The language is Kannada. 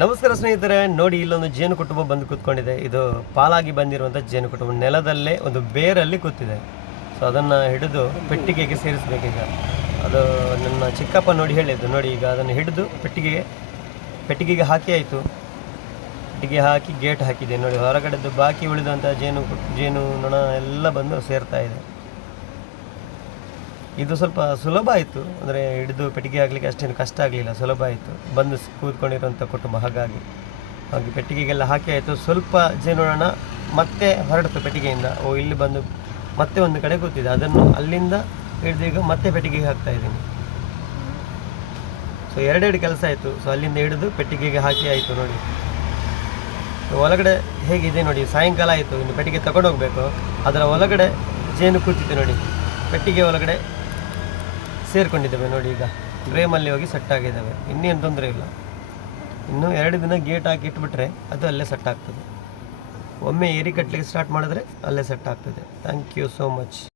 ನಮಸ್ಕಾರ ಸ್ನೇಹಿತರೆ, ನೋಡಿ ಇಲ್ಲೊಂದು ಜೇನು ಕುಟುಂಬ ಬಂದು ಕೂತ್ಕೊಂಡಿದೆ. ಇದು ಪಾಲಾಗಿ ಬಂದಿರುವಂಥ ಜೇನು ಕುಟುಂಬ ನೆಲದಲ್ಲೇ ಒಂದು ಬೇರಲ್ಲಿ ಕೂತಿದೆ. ಸೊ ಅದನ್ನು ಹಿಡಿದು ಪೆಟ್ಟಿಗೆಗೆ ಸೇರಿಸಬೇಕೀಗ. ಅದು ನನ್ನ ಚಿಕ್ಕಪ್ಪ ನೋಡಿ ಹೇಳಿದ್ದು. ನೋಡಿ, ಈಗ ಅದನ್ನು ಹಿಡಿದು ಪೆಟ್ಟಿಗೆಗೆ ಪೆಟ್ಟಿಗೆಗೆ ಹಾಕಿ ಆಯಿತು. ಪೆಟ್ಟಿಗೆ ಹಾಕಿ ಗೇಟ್ ಹಾಕಿದೆ. ನೋಡಿ, ಹೊರಗಡೆದು ಬಾಕಿ ಉಳಿದಂಥ ಜೇನು ಜೇನು ನೊಣ ಎಲ್ಲ ಬಂದು ಸೇರ್ತಾ ಇದೆ. ಇದು ಸ್ವಲ್ಪ ಸುಲಭ ಆಯಿತು. ಅಂದರೆ ಹಿಡಿದು ಪೆಟ್ಟಿಗೆ ಆಗಲಿಕ್ಕೆ ಅಷ್ಟೇನು ಕಷ್ಟ ಆಗಲಿಲ್ಲ, ಸುಲಭ ಆಯಿತು. ಬಂದು ಕೂತ್ಕೊಂಡಿರುವಂಥ ಕುಟುಂಬ ಹಾಗಾಗಿ. ಹಾಗೆ ಪೆಟ್ಟಿಗೆಗೆಲ್ಲ ಹಾಕಿ ಆಯಿತು. ಸ್ವಲ್ಪ ಜೇನುನೊಣ ಮತ್ತೆ ಹೊರಡ್ತು ಪೆಟ್ಟಿಗೆಯಿಂದ. ಓ, ಇಲ್ಲಿ ಬಂದು ಮತ್ತೆ ಒಂದು ಕಡೆ ಕೂತಿದೆ. ಅದನ್ನು ಅಲ್ಲಿಂದ ಹಿಡಿದು ಈಗ ಮತ್ತೆ ಪೆಟ್ಟಿಗೆಗೆ ಹಾಕ್ತಾ ಇದ್ದೀನಿ. ಸೊ ಎರಡೆರಡು ಕೆಲಸ ಆಯಿತು. ಸೊ ಅಲ್ಲಿಂದ ಹಿಡಿದು ಪೆಟ್ಟಿಗೆಗೆ ಹಾಕಿ ಆಯಿತು ನೋಡಿ. ಒಳಗಡೆ ಹೇಗಿದೆ ನೋಡಿ, ಸಾಯಂಕಾಲ ಆಯಿತು. ಇನ್ನು ಪೆಟ್ಟಿಗೆ ತಗೊಂಡು ಹೋಗಬೇಕು ಅದರ ಒಳಗಡೆ ಜೇನು ಕೂತಿತ್ತು ನೋಡಿ. ಪೆಟ್ಟಿಗೆ ಒಳಗಡೆ ಸೇರ್ಕೊಂಡಿದ್ದೇವೆ ನೋಡಿ ಈಗ. ಫ್ರೇಮಲ್ಲಿ ಹೋಗಿ ಸೆಟ್ ಆಗಿದ್ದಾವೆ. ಇನ್ನೇನು ತೊಂದರೆ ಇಲ್ಲ. ಇನ್ನು ಎರಡು ದಿನ ಗೇಟ್ ಹಾಕಿ ಇಟ್ಬಿಟ್ರೆ ಅದು ಅಲ್ಲೇ ಸೆಟ್ ಆಗ್ತದೆ. ಒಮ್ಮೆ ಏರಿ ಕಟ್ಟಲಿಕ್ಕೆ ಸ್ಟಾರ್ಟ್ ಮಾಡಿದ್ರೆ ಅಲ್ಲೇ ಸೆಟ್ ಆಗ್ತದೆ. Thank you so much